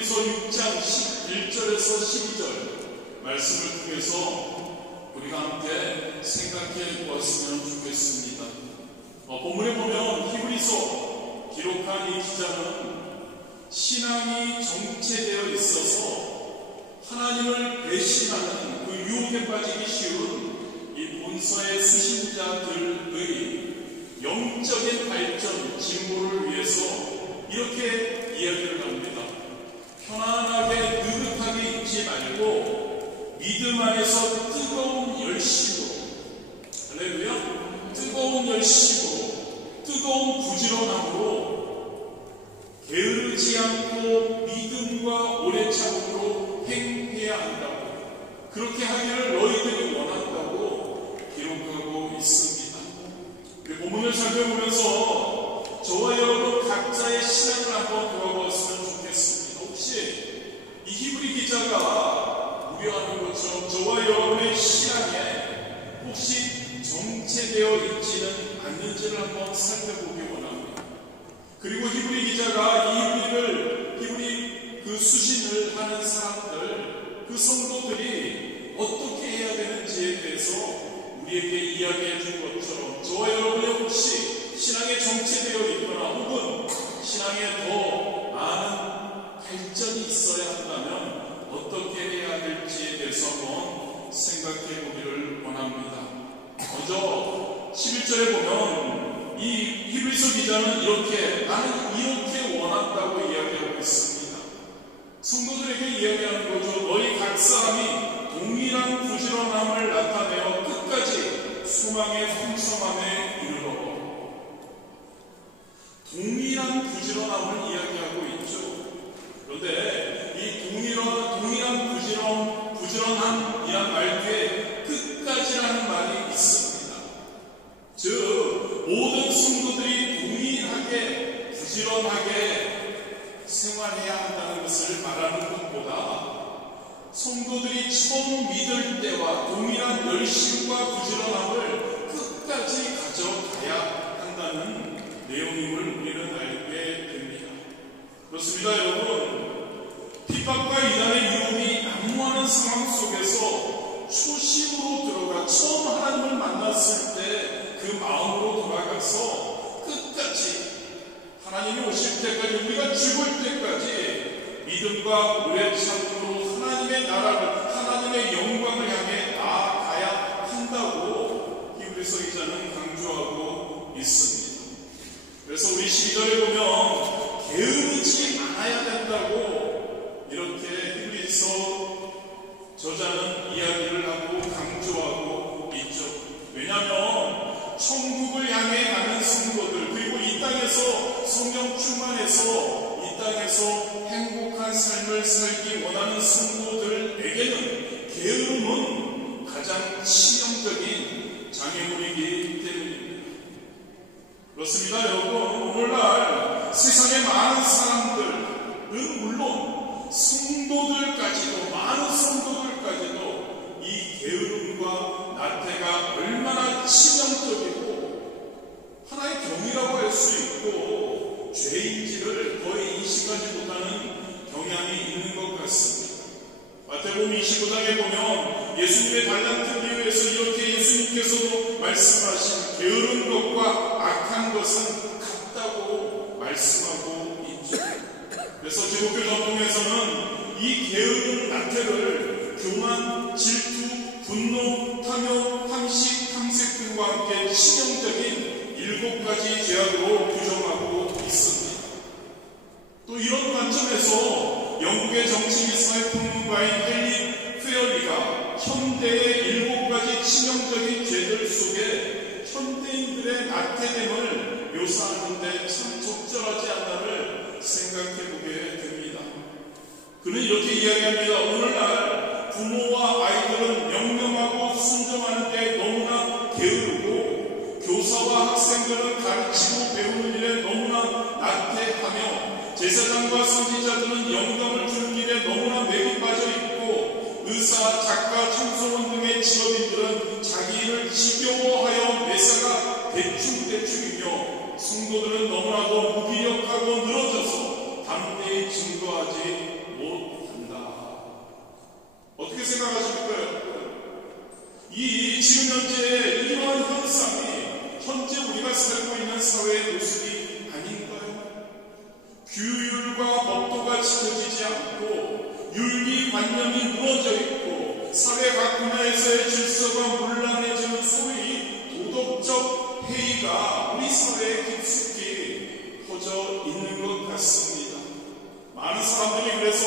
히브리서 6장 11절에서 12절 말씀을 통해서 우리가 함께 생각해 보았으면 좋겠습니다. 본문에 보면 히브리서 기록한 이 기자는 신앙이 정체되어 있어서 하나님을 배신하는 그 유혹에 빠지기 쉬운 이 본서의 수신자들의 영적인 발전, 진보를 위해서 이렇게 이야기를 합니다. 편안하게 느긋하게 있지 말고 믿음 안에서 뜨거운 열심으로, 할렐루야, 뜨거운 열심으로, 뜨거운 부지런함으로 게으르지 않고 믿음과 오래 참음으로 행해야 한다고, 그렇게 하기를 너희들이 원한다고 기록하고 있습니다. 본문을 살펴보면서 저와 여러분 각자의 신앙을 한번 돌아보았으면 좋겠습니다. 혹시 이 히브리 기자가 우려하는 것처럼 저와 여러분의 신앙에 혹시 정체되어 있지는 않는지를 한번 살펴보기 원합니다. 그리고 히브리 기자가 이 히브리 그 수신을 하는 사람들, 그 성도들이 어떻게 해야 되는지에 대해서 우리에게 이야기해 준 것처럼 저와 여러분이 혹시 신앙에 정체되어 있거나 혹은 신앙에 더 많은 발전이 있어야 한다면 어떻게 해야 될지에 대해서 한번 생각해 보기를 원합니다. 먼저 11절에 보면 이 히브리서 기자는 나는 이렇게 원한다고 이야기하고 있습니다. 성도들에게 이야기하는 거죠. 너희 각 사람이 동일한 부지런함을 나타내어 끝까지 소망의 풍성함에 이르러. 동일한 부지런함을 이야기하고 있죠. 그런데 이 동일한 부지런함이란 말 뒤에 끝까지라는 말이 있습니다. 즉 모든 성도들이 동일하게 부지런하게 생활해야 한다는 것을 말하는 것보다 성도들이 처음 믿을 때와 동일한 열심과 부지런함을 끝까지 가져가야 한다는 내용임을 우리는 알게 됩니다. 그렇습니다, 여러분. 핍박과 이단의 유혹이 난무하는 상황 속에서 초심으로 들어가 처음 하나님을 만났을 때 그 마음으로 돌아가서 끝까지 하나님이 오실 때까지, 우리가 죽을 때까지 믿음과 오래 참음으로 하나님의 나라를, 하나님의 영광을 향해 나아가야 한다고 히브리서 기자는 강조하고 있습니다. 그래서 우리 12절에 보면 게으르지 않아야 된다고 이렇게 히브리서 저자는 이야기를 하고 강조하고 있죠. 왜냐하면 천국을 향해 가는 성도들, 그리고 이 땅에서 성령 충만해서 이 땅에서 행복한 삶을 살기 원하는 성도들에게는 게으름은 가장 치명적인 장애물이기 때문입니다. 그렇습니다, 여러분. 오늘날 세상의 많은 사람들은 물론 성도들까지도, 많은 성도들까지도 이 게으름과 나태가 얼마나 치명적이고 하나의 병이라고 할 수 있고 죄인지를 거의 인식하지 못하는 경향이 있는 것 같습니다. 마태복음 25장에 보면 예수님의 달란트 비유에서 이렇게 예수님께서도 말씀하신 게으른 것과 악한 것은 같다고 말씀하고 있죠. 그래서 기독교 전통에서는 이 게으른 나태를 교만, 질투, 분노, 탐욕, 탐식, 탐색 등과 함께 치명적인 7가지 죄악으로 규정하고 있습니다. 또 이런 관점에서 영국의 정치인 사회평론가인 헨리 페어리가 현대의 7가지 치명적인 죄들 속에 현대인들의 나태됨을 묘사하는데 참 적절하지 않나를 생각해보게 됩니다. 그는 이렇게 이야기합니다. 오늘날 부모와 아이들은 명령하고 순종하는 데 너무나 게으르고 교사와 학생들은 가르치고 배우는 일에 너무나 나태하며 제사장과 선지자들은 영감을 주는 일에 너무나 맥이 빠져 있고 의사, 작가, 청소년 등의 직업인들은 자기 일을 지겨워하여 매사가 대충이며 성도들은 너무나도 무기력하고 늘어져서 담대히 증거하지 사회가 지켜지지 않고 윤리관념이 무너져 있고 사회 각 분야에서의 질서가 문란해지는 소위 도덕적 해이가 우리 사회에 깊숙이 퍼져 있는 것 같습니다. 많은 사람들이 그래서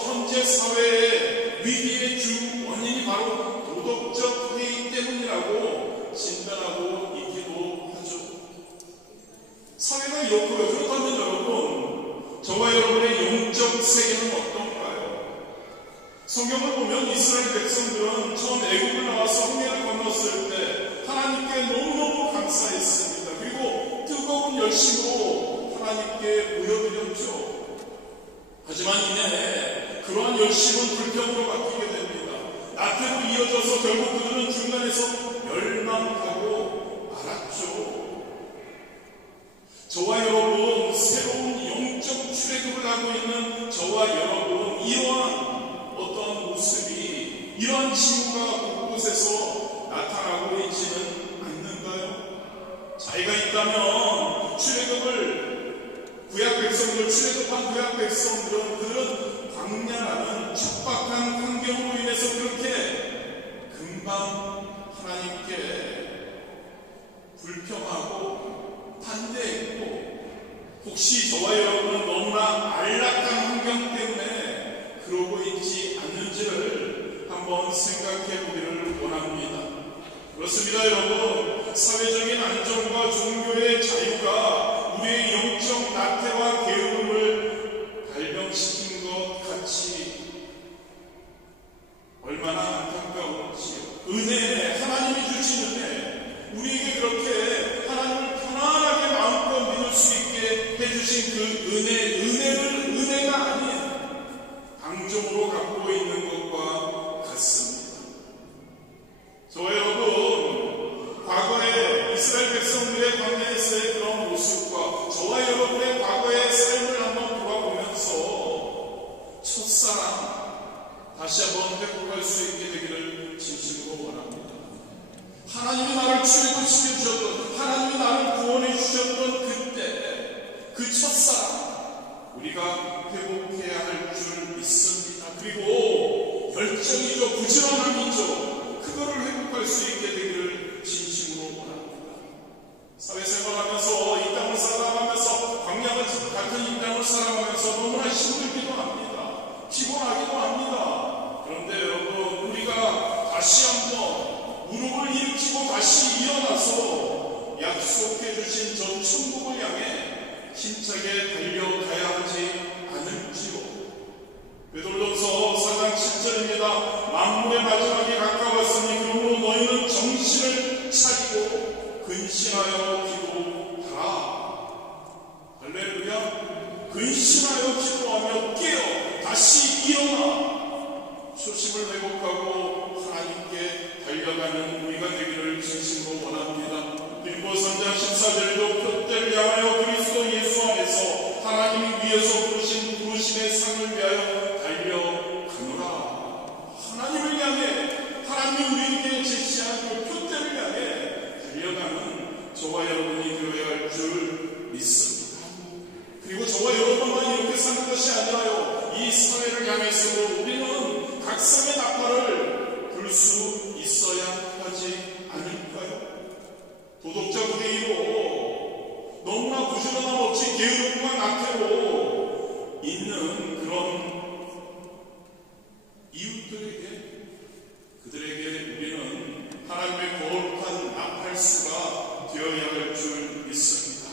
현재 사회의 위기의 주 원인이 바로 도덕적 해이 때문이라고 진단하고 있기도 하죠. 사회가 이렇고요. 그렇다면 여러분, 저와 여러분의 영적 세계는 어떤가요? 성경을 보면 이스라엘 백성들은 처음 애국을 나와서 홍해를 건넜을 때 하나님께 너무너무 감사했습니다. 그리고 뜨거운 열심으로 하나님께 모여드렸죠. 하지만 이내 그러한 열심은 불평으로 바뀌게 됩니다. 나태로 이어져서 결국 그들은 중간에서 멸망하고 말았죠. 저와 여러분, 새로운 영적 출애굽을 하고 있는 저와 여러분, 이러한 어떤 모습이, 이러한 징후가 곳곳에서 나타나고 있지는 않는가요? 자기가 있다면 출애굽을 구약 백성들, 출애굽한 구약 백성들은 그들은 광야라는 척박한 환경으로 인해서 그렇게 금방 하나님께 불평하고 반대했고, 혹시 저와 여러분은 너무나 안락한 환경 때문에 그러고 있지 않는지를 한번 생각해 보기를 원합니다. 그렇습니다, 여러분. 사회적인 안정과 종교의 자유가 우리의 영적 나태와 게으름을 발병시킨 것 같이 얼마나 안타까운지요. 은혜, 하나님이 주신 은혜, 우리에게 그렇게 하나님을 편안하게 마음껏 믿을 수 있게 해주신 그 은혜가 아닌 방종으로 갖고 있는 것과 같습니다. 저와 여러분, 과거에 이스라엘 백성들의 광야에서의 그런 모습과 저와 여러분의 과거의 삶을 한번 돌아보면서 첫사랑 다시 한번 회복할 수 있게 되기를 진심으로 원합니다. 하나님이 나를 출애굽시켜 주셨던, 하나님이 나를 구원해 주셨던 그때 그 첫사랑 우리가 회복해야 할 줄 믿습니다. 그리고 열정이죠, 부지런함이죠, 그거를 회복할 수 있게 되기를 진심으로 원합니다. 사회생활하면서 이 땅을 살아가면서 광야 같은 이 땅을 살아가면서 너무나 힘들기도 합니다. 피곤하기도 합니다. 그런데 여러분, 우리가 다시 한번 무릎을 일으키고 다시 일어나서 약속해 주신 저 천국을 향해 힘차게 달려가야 하지 않을지요. 베드로전서 4장 7절입니다. 만물의 마지막이 가까웠으니 그러므로 너희는 정신을 차리고 근신하여 기도하라. 할렐루야. 근신하여 기도하며 깨어 다시 일어나 초심을 회복하고 하나님께 달려가는 우리가 되기를 진심으로 원합니다. 빌보 3장 14절에도 표대를 향하여 그리스도 예수 안에서 하나님이 위에서 부르신 부르심의 상을 위하여 달려가노라. 하나님을 향해, 하나님이 우리에게 제시한 그 표대를 향해 달려가는 저와 여러분이 되어야 할 줄 믿습니다. 그리고 저와 여러분만 이렇게 사는 것이 아니라요, 이 사회를 향해서도 우리는 각성의 나팔을 불 수 있어야 하지 않을까요? 도덕적 회의로 너무나 부지런함 없이 게으름과 나태로 있는 그런 이웃들에게, 그들에게 우리는 하나님의 거룩한 나팔수가 되어야 할 줄 믿습니다.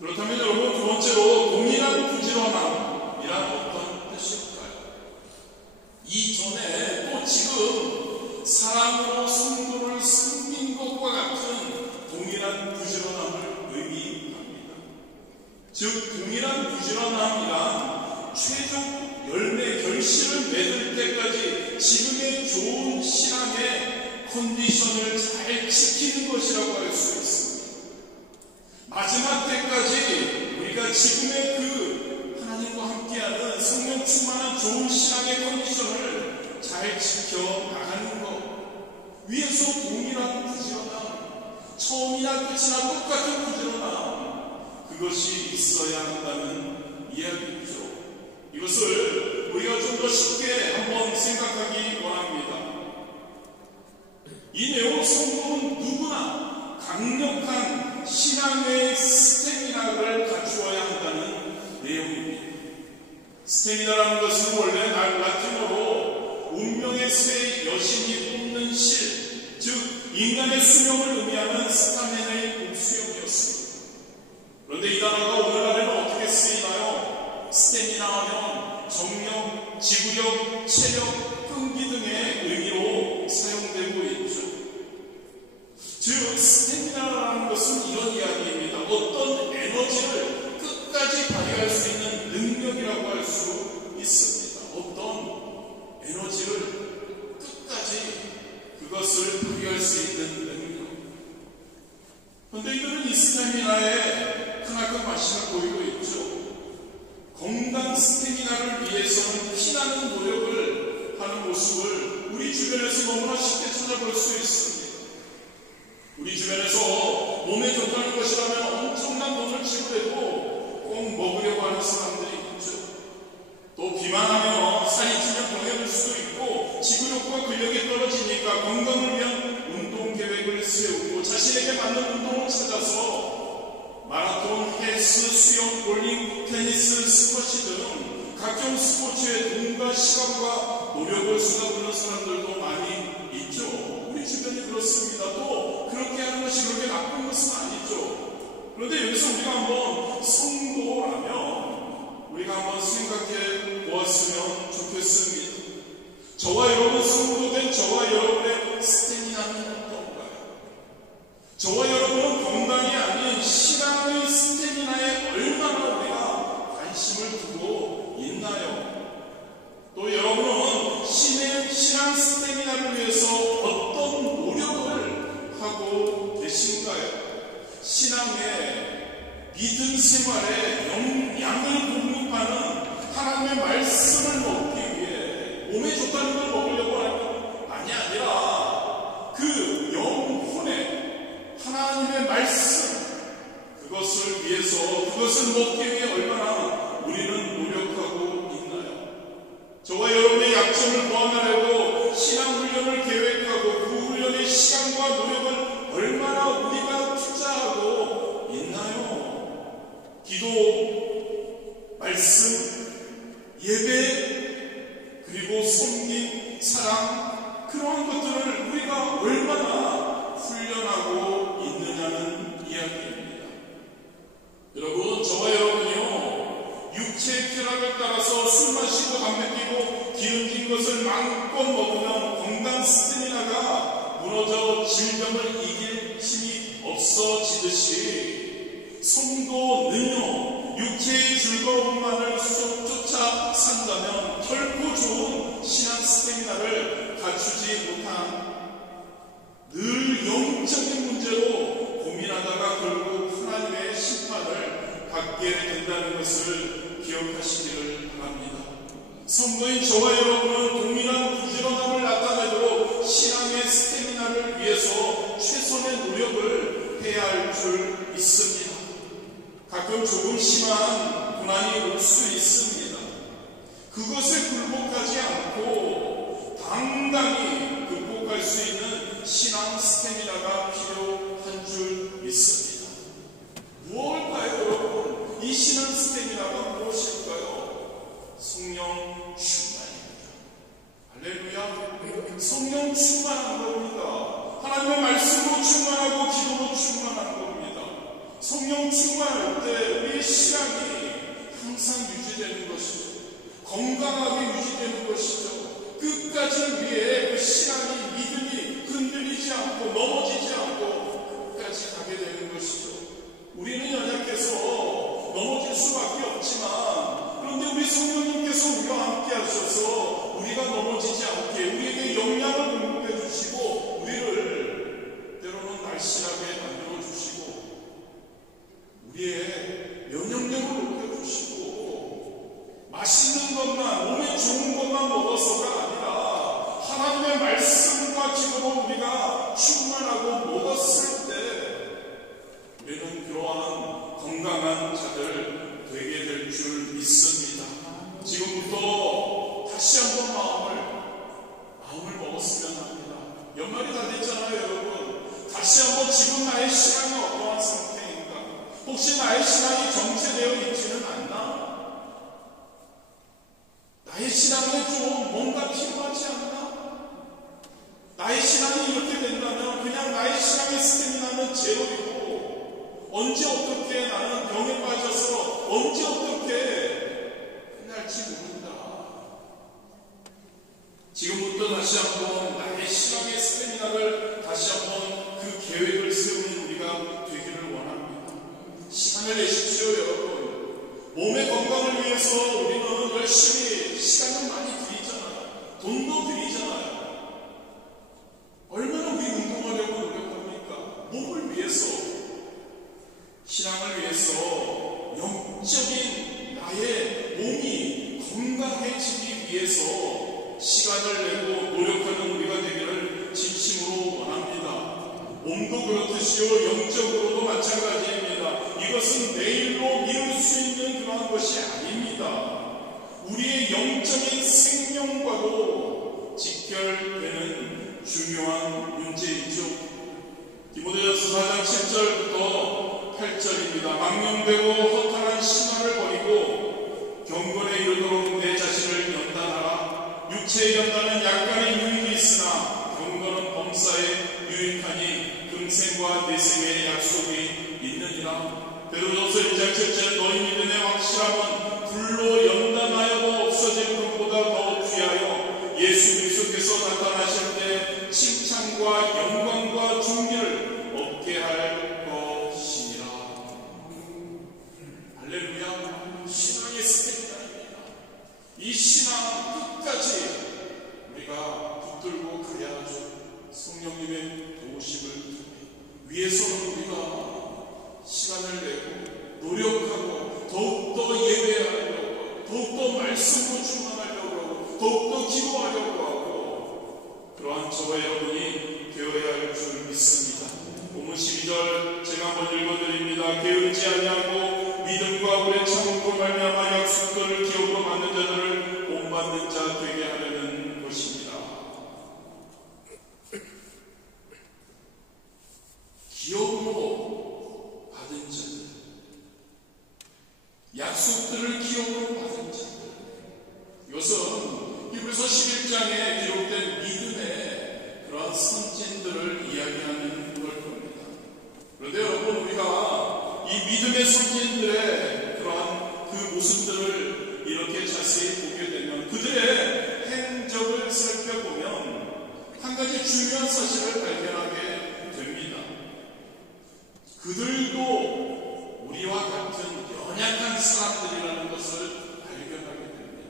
그렇다면 여러분, 두 번째로 동일한 부지런함이란 어떤 뜻일까요? 이전에 또 지금 사랑으로 성도를 섬긴 것과 같은 동일한 부지런함을 의미합니다. 즉, 동일한 부지런함이란 최종 열매 결실을 맺을 때까지 지금의 좋은 신앙의 컨디션을 잘 지키는 것이라고 할 수 있습니다. 마지막 때까지 우리가 지금의 그 하나님과 함께하는 성령 충만한 좋은 신앙의 컨디션을 잘 지켜나가는 것, 위에서 동일한 부지런함, 처음이나 끝이나 똑같은 부지런함, 그것이 있어야 한다는 이야기죠. 이것을 쉽게 한번 생각하기 원합니다. 이 내용 성도는 누구나 강력한 신앙의 스태미나를 갖추어야 한다는 내용입니다. 스태미나라는 것은 원래 라틴어로 운명의 새 여신이 뽑는 실, 즉 인간의 수명을 의미하는 스타멘의 복수형이었습니다. 그런데 이 단어가 오늘날에는 어떻게 쓰이나요? 스태미나 하면 정력, 지구력, 체력, 끈기 등의 의미로 사용되고 있죠. 즉 스태미나라는 것은 이런 이야기입니다. 어떤 에너지를 끝까지 발휘할 수 있는 능력이라고 할 수 있습니다. 어떤 에너지를 끝까지 그것을 발휘할 수 있는 능력. 그런데 이들은 이 스태미나에 크나큰 관심을 보이고 있죠. 건강 스태미나를 위해서는 피나는 노력을 하는 모습을 우리 주변에서 너무나 쉽게 찾아볼 수 있습니다. 우리 주변에서 몸에 좋다는 것이라면 엄청난 돈을 지불해도 꼭 먹으려고 하는 사람들이 있죠. 또 비만하면 살이 찌면 병해질 수도 있고 지구력과 근력이 떨어지니까 건강을 위한 운동 계획을 세우고 자신에게 맞는 운동을 찾아서 마라톤, 헬스, 수영, 볼링, 테니스, 스쿼시 등 각종 스포츠에 돈과 시간과 노력을 쏟아부는 사람들도 많이 있죠. 우리 주변이 그렇습니다. 또 그렇게 하는 것이 그렇게 나쁜 것은 아니죠. 그런데 여기서 우리가 한번 성도라면 우리가 한번 생각해 보았으면 좋겠습니다. 저와 여러분 성도된 저와 여러분의 스태미나는 어떤가요? 저와 여러분은 건강이 아닌 신앙의 스태미나에 얼마나 우리가 관심을 두고 있나요? 또 여러분은 신앙 스태미나를 위해서 어떤 노력을 하고 계신가요? 신앙의 믿음 생활에 양을 공급하는 하나님의 말씀을 먹기 위해 몸에 좋다는 걸 먹으려고 하는 것 아니라 그 영혼의 하나님의 말씀 그것을 위해서 그것을 먹기 위해 얼마나 우리는 노력하고 있나요? 저와 여러분의 약점을 보완하려고 신앙 훈련을 계획하고 그 훈련의 시간과 노력을 얼마나 우리가 투자하고 있나요? 기도, 말씀, 예배, 그리고 섬김, 사랑 그러한 것들을 우리가 얼마나 훈련하고 있느냐는 이야기입니다. 여러분, 저와 여러분이요 육체의 쾌락을 따라서 술 마시고 담배 피고 기름진 것을 마음껏 먹으면 건강 스태미나가 무너져 질병을 이길 힘이 없어지듯이 성도는요 육체의 즐거움만을 쫓아 산다면 결코 좋은 신앙 스태미나를 갖추지 못한 늘 영적인 문제로 고민하다가 결국 하나님의 심판을 받게 된다는 것을 기억하시기를 바랍니다. 성도인 저와 여러분은 동일한 부지런함을 나타내도록 신앙의 스태미나를 위해서 최선의 노력을 해야 할 줄 믿습니다. 가끔 조금 심한 고난이 올 수 있습니다. 그것을 굴복하지 않고 당당히 극복할 수 있는 신앙 스태미나가 필요한 줄 믿습니다. 무엇일까요, 여러분? 이 신앙 스태미나가 무엇일까요? 성령 충만입니다. 할렐루야. 성령 충만한 겁니다. 하나님의 말씀으로 충만하고 기도로 충만한 겁니다. 성령 충만할 때 우리의 신앙이 항상 유지되는 것이죠. 건강하게 유지되는 것이죠. 끝까지 우리의 그 신앙이 믿음이 흔들리지 않고 넘어지지 않고 끝까지 가게 되는 것이죠. 나의 신앙에 좀 뭔가 필요하지 않나? 나의 신앙이 이렇게 된다면 그냥 나의 신앙의 스태미나는 제로이고 언제 어떻게 나는 병에 빠져서 언제 어떻게 끝날지 모른다. 지금부터 다시 한번 나의 신앙의 스태미나를 다시 한번 그 계획을 세우는 우리가 되기를 원합니다. 시간을 내십시오, 여러분. 몸의 건강을 위해서 우리는 열심히 시간을 많이 들이잖아요. 돈도 들이잖아요. 얼마나 우리 운동하려고 노력합니까? 몸을 위해서, 신앙을 위해서, 영적인 나의 몸이 건강해지기 위해서 시간을 내고 노력하는 우리가 되기를 진심으로 원합니다. 몸도 그렇듯이요, 영적으로도 마찬가지입니다. 이것은 내일로 미룰 수 있는 그러한 것이 아닙니다. 우리의 영적인 생명과도 직결되는 중요한 문제이죠. 디모데전서 4장 7절부터 8절입니다. 망령되고 허탄한 신화를 버리고 경건에 이르도록 내 자신을 연단하라. 육체의 연단은 약간의 유익이 있으나 경건은 범사에 유익하니 금생과 내생의 약속이 있느니라. 베드로전서 1장 7절 너희 믿음의 확실함은 불로 연단하여도 없어진 것보다 더 귀하여 예수 그리스도께서 나타나실 때 칭찬과 영광과 존귀를 얻게 할 것이니라. 할렐루야. 신앙의 스태미나입니다. 이 신앙 끝까지 우리가 붙들고 가야 하죠. 성령님의 도우심을 위해서는 우리가 시간을 내고 노력하고 더욱더 예배하려고, 더욱더 말씀으로 충만하려고 하고, 더욱더 기도하려고 하고, 그러한 저와 여러분이 되어야 할 줄 믿습니다. 본문 12절 제가 한번 읽어드립니다. 게으르지 아니하고 믿음과 오래 참음으로 말미암아 약속들을 기업으로 만든 자들을 본받는 자 되게 하려는 것입니다. 기업으로 받은 자들, 약속들을 기업으로 받은 자들, 이것은 히브리서 11장에 기록된 믿음의 그러한 선진들을 이야기하는 걸 겁니다. 그런데 여러분, 우리가 이 믿음의 선진들의 그러한 그 모습들을 이렇게 자세히 보게 되면 그들의 행적을 살펴보면 한 가지 중요한 사실을 발견하게 됩니다. 그들도 우리와 같은 연약한 사람들이라는 것을 발견하게 됩니다.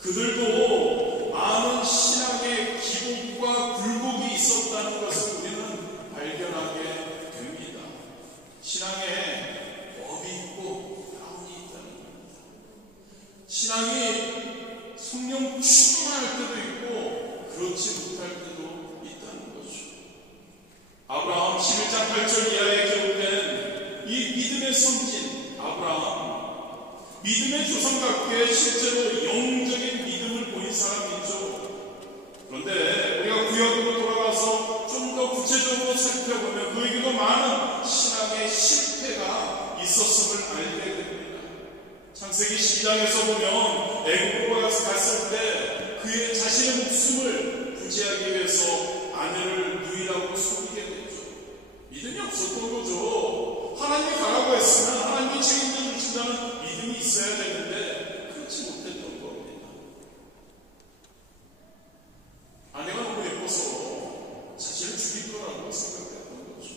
그들도 많은 신앙의 기복과 굴곡이 있었다는 것을 우리는 발견하게 됩니다. 신앙에 업이 있고 다운이 있다는 겁니다. 신앙이 성령 충만할 때도 있고 그렇지 못할 때도 있다는 거죠. 아브라함 11장 8절 이하에 기록된 이 믿음의 선진 아브라함, 믿음의 조상답게 실제로 영적인 믿음을 보인 사람이죠. 그런데 우리가 구약으로 돌아가서 좀 더 구체적으로 살펴보면 그에게도 많은 신앙의 실패가 있었음을 알게 됩니다. 창세기 12장에서 보면 애굽으로 갔을 때 그의 자신의 목숨을 구제하기 위해서 아내를 누이라고 속이게 되죠. 믿음이 없었던 거죠. 하나님이 가라고 했으면 하나님이 책임져 주신다는 믿음이 있어야 되는데 그렇지 못했던 겁니다. 아내가 너무 예뻐서 자신을 죽일 거라고 생각했던 거죠.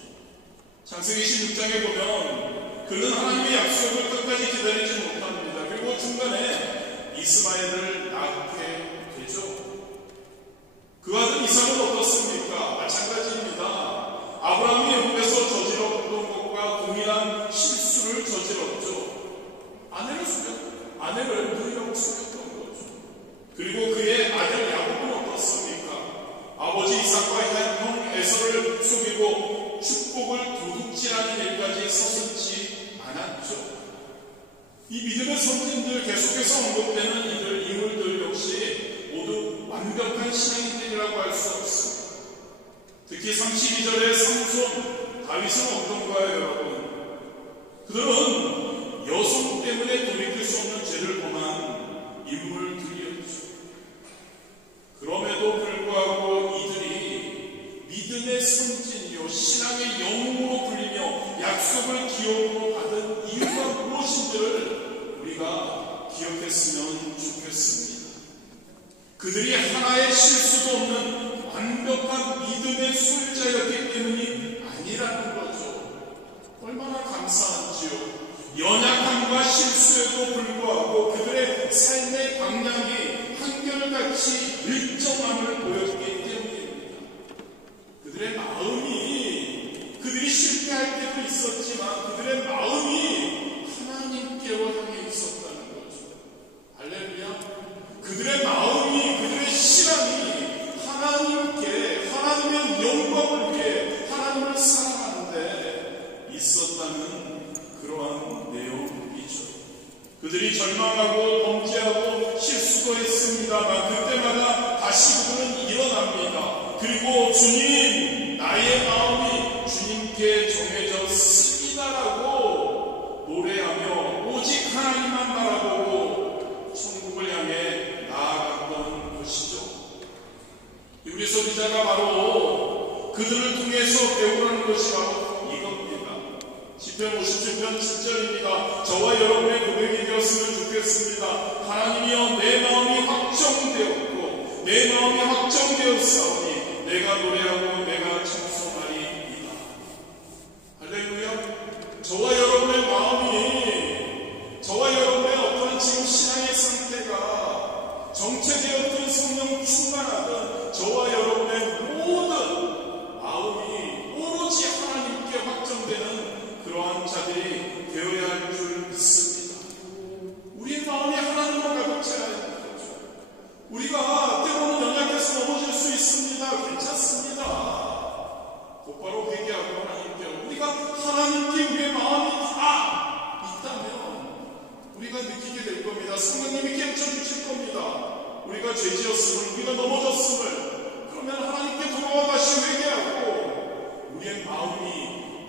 창세기 16장에 보면 그는 하나님의 약속을 끝까지 기다리지 못합니다. 그리고 중간에 이스마엘을 낳게 되죠. 그 아들 이삭은 어떻습니까? 마찬가지입니다. 아브라함이 애굽에서 저질렀던 것과 동일한 실수를 저질렀죠. 아내를 누이라고 속였던 거죠. 그리고 그의 아들 야곱은 어떻습니까? 아버지 이삭과 형 에서를 속이고 축복을 도둑질하는 일까지 서슴지 않았죠. 이 믿음의 선진들 계속해서 언급되는 이들 인물들 역시 모두 완벽한 신앙인들이라고 할 수 없습니다. 특히 32절의 삼손, 다윗은 어떤가요, 여러분? 그들은 여성 때문에 돌이킬 수 없는 죄를 범한 인물들이었죠. 그들이 하나의 실수도 없는 완벽한 믿음의 소유자였기 때문이 아니라는 거죠. 얼마나 감사한지요. 연약함과 실수에도 불구하고 그들의 삶의 방향이 한결같이 일정함을 보였기 때문입니다. 그들의 마음이, 그들이 실패할 때도 있었지만 그들의 마음이 하나님께로 향해 있었다는 거죠. 할렐루야. 그들의 마음이, 그들의 신앙이 하나님께, 하나님의 영광을 위해 하나님을 사랑하는데 있었다는 그러한 내용이죠. 그들이 절망하고 범죄하고 실수도 했습니다만 그때마다 다시 그들은 일어납니다. 그리고 주님, 나의 마음이 주님께 정해졌습니다라고 노래하며 오직 하나님만 바라보고 천국을 향해 나아갔던 것이죠. 히브리서 기자가 바로 그들을 통해서 배우라는 것이 바로 이겁니다. 시편 57편 7절입니다. 저와 여러분의 고백이 되었으면 좋겠습니다. 하나님이여, 내 마음이 확정되었고 내 마음이 확정되었사오니 내가 노래하고 내가 찬송하리이다. 할렐루야. 저와 여러분의 마음이, 저와 여러분의 어떤 지금 신앙의 상태가 정체되었던 성령 충만하던 저와 여러분의 모든 마음이 오로지 하나님께 확정되는 그러한 자들이 되어야 할 줄 믿습니다. 우리의 마음이 하나님과 가득 차야 하는 거죠. 우리가 때로는 연약해서 넘어질 수 있습니다. 괜찮습니다. 곧바로 회개하고 하나님께, 우리가 하나님께 우리의 마음이 다 있다면 우리가 느끼게 될 겁니다. 성령님이 깨우쳐주실 겁니다. 우리가 죄지었음을, 우리가 넘어졌음을, 그러면 하나님께 돌아와 다시 회개하고 우리의 마음이,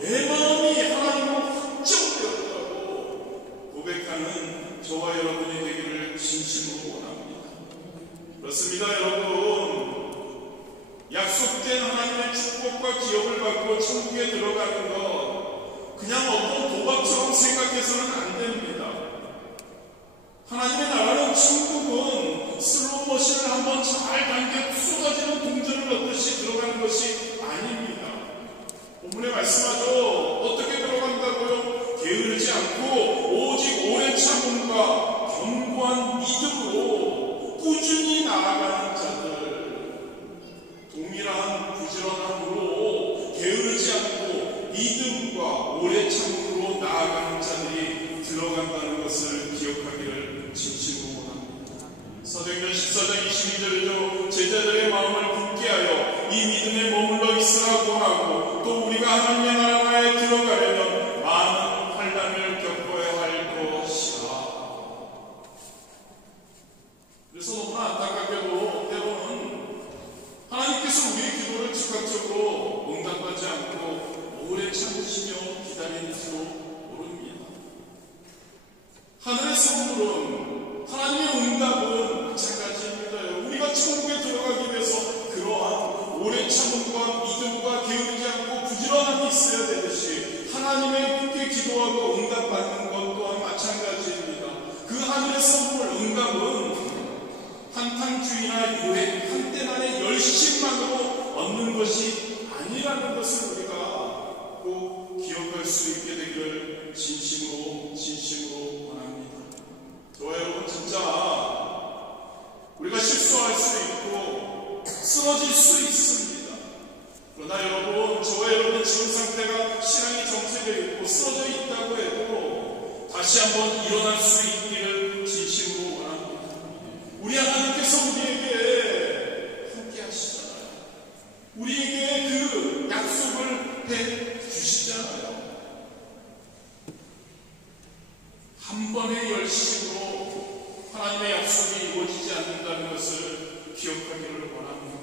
내 마음이 하나님으로 확정되었다고 고백하는 저와 여러분이 되기를 진심으로 원합니다. 그렇습니다, 여러분. 약속된 하나님의 축복과 기업을 받고 천국에 들어가는 것, 그냥 어떤 도박처럼 생각해서는 안 됩니다. 하나님의 나라는, 천국은 슬로우모션을 한번 잘 당겨 쏟아지는 동전을 얻듯이 들어가는 것이 아닙니다. 본문에 말씀하죠. 어떻게 들어간다고요? 게으르지 않고 오직 오래 참음과 견고한 믿음으로 꾸준히 나아가는 자들, 동일한 부지런함으로 게으르지 않고 믿음과 오래 참음으로 나아가는 자들이 들어간다는 것을 기억하기를 진심으로 원합니다. 사도행전 14장 22절에도 제자들의 마음을 굳게 하여 이 믿음에 머물러 있으라 권하고, 또 우리가 하나님의 나라에 들어가려면 많은 환난을 겪어야 할 것이라. 그래서 너무나 안타깝게도 때로는 하나님께서 우리의 기도를 즉각적으로 응답하지 않고 오래 참으시며 기다리는지도 모릅니다. 하늘의 선물은, 하나님의 응답은 마찬가지입니다. 우리가 천국에 들어가기 위해서 그러한 오래 참음과 믿음과 게으르지 않고 부지런함이 있어야 되듯이 하나님의 굳게 기도하고 응답받는 것 또한 마찬가지입니다. 그 하늘의 선물, 응답은 한탕주의나 유행, 한때만의 열심만으로 얻는 것이 아니라는 것을 우리가 꼭 기억할 수 있게 되기를 진심으로 원합니다. 저와 여러분, 진짜 우리가 실수할 수 있고 쓰러질 수 있습니다. 그러나 여러분, 저와 여러분 지금 상태가 신앙이 정체되어 있고 쓰러져 있다고 해도 다시 한번 일어날 수 있기를 진심으로 원합니다. 우리 하나님께서 우리에게 함께 하시잖아요. 우리에게 그 약속을 해주시잖아요. 한 번의 열심으로 하나님의 약속이 이루어지지 않는다는 것을 기억하기를 원합니다.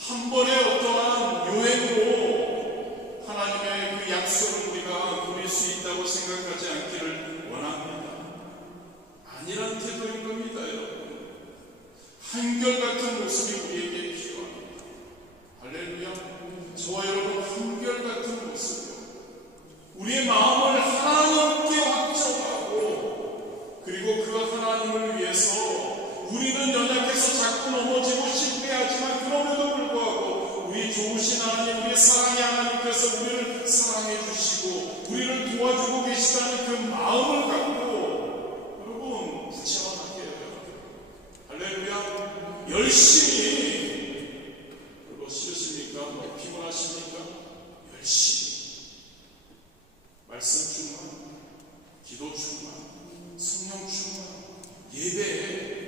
한 번의 어떠한 요행으로 하나님의 그 약속을 우리가 누릴 수 있다고 생각하지 않기를 원합니다. 아니란 태도인 겁니다, 여러분. 한결같은 모습이 우리에게 필요합니다. 할렐루야. 저와 여러분, 한결같은 모습이요. 우리의 마음을 하나님께 확정하고, 그리고 그 하나님을 위해서 우리가 우리는 연약해서 자꾸 넘어지고 실패하지만 그럼에도 불구하고 우리 좋으신 하나님, 우리 사랑의 하나님께서 우리를 사랑해 주시고 우리를 도와주고 계시다는 그 마음을 갖고 여러분 부지런하게 해요. 할렐루야. 열심히. 그거 싫으십니까? 피곤하십니까? 열심히 말씀 충만, 기도 충만, 성령 충만, 예배에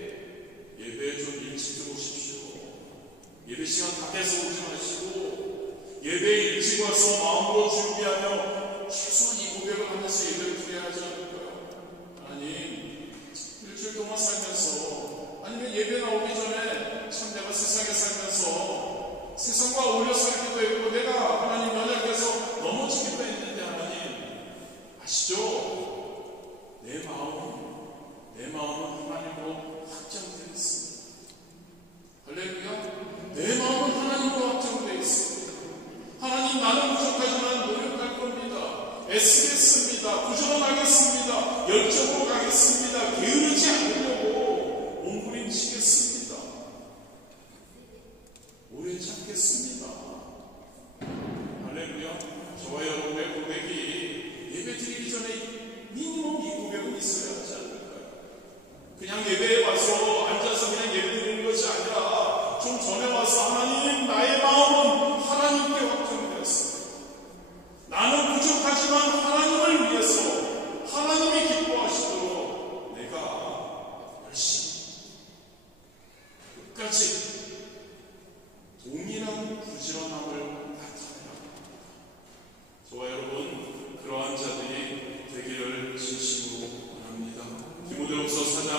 좀 일찍 들어오십시오. 예배 시간 밖에서 오지 마시고 예배에 일찍 와서 마음으로 준비하며 최소한 이 고백을 하면서 예배를 드려야 하지 않을까요? 하나님, 일주일 동안 살면서 아니면 예배 나오기 전에 참 내가 세상에 살면서 세상과 어울려 살기도 했고 내가 하나님 연약해서 넘어지기도 했는데 하나님 아시죠? 내 마음은 하나님으로 확정되어 있습니다. 할렐루야. 내 마음은 하나님으로 확정되어 있습니다. 하나님, 나는 부족하지만 노력할 겁니다. 애쓰겠습니다. 부지런하겠습니다. 열정으로 가겠습니다. 게으르지 않으려고 몸부림치겠습니다. 오래 참겠습니다. 할렐루야. 저와 여러분의 고백이 예배드리기 전에 미니멈 이 고백은 있어야 하지 않을까요? 그냥 예배에 와서 앉아서 그냥 예배드리는 것이 아니라 좀 전에 와서 하나님, 나의 마음은 하나님께 확정되었습니다. 나는 부족하지만 하나님을 위해서 하나님이 기뻐하시도록 내가 열심히 끝까지 동일한 부지런함을 나타내라. 저와 여러분, 그러한 자들이 되기를 진심으로 원합니다. 디모데후서 4장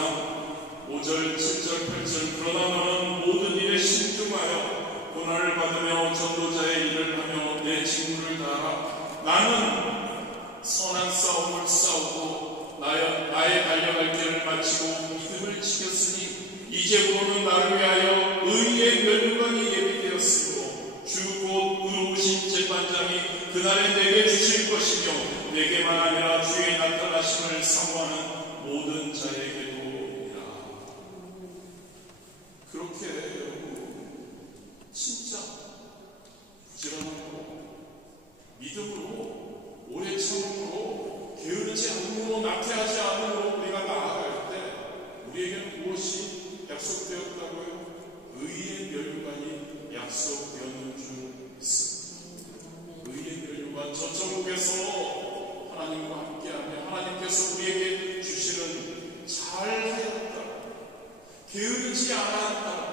5절, 7절, 8절. 그러나 너는 모든 일에 신중하여 고난을 받으며 전도자의 일을 하며 내 직무를 다하라. 나는 선한 싸움을 싸우고 나의 달려갈 길을 마치고 믿음을 지켰으니 이제부로는 나를 위하여 의의 면류관이 예비되었으므로 주 곧 의로우신 재판장이 그날에 내게 주실 것이며 내게만 아니라 주의 나타나심을 사모하는 모든 자에게도이라. 그렇게 여러분 진짜 부지런하고 믿음으로 오래 참음으로 게으르지 않음으로 나태하지 않음으로 우리가 나아갈 때 우리에게는 무엇이 약속되었다고요? 의의 면류관이 약속되었는 줄 믿습니다. 의의 면류관, 저 천국에서 하나님과 함께하며 하나님께서 우리에게 주시는 잘하였다, 게으르지 않았다,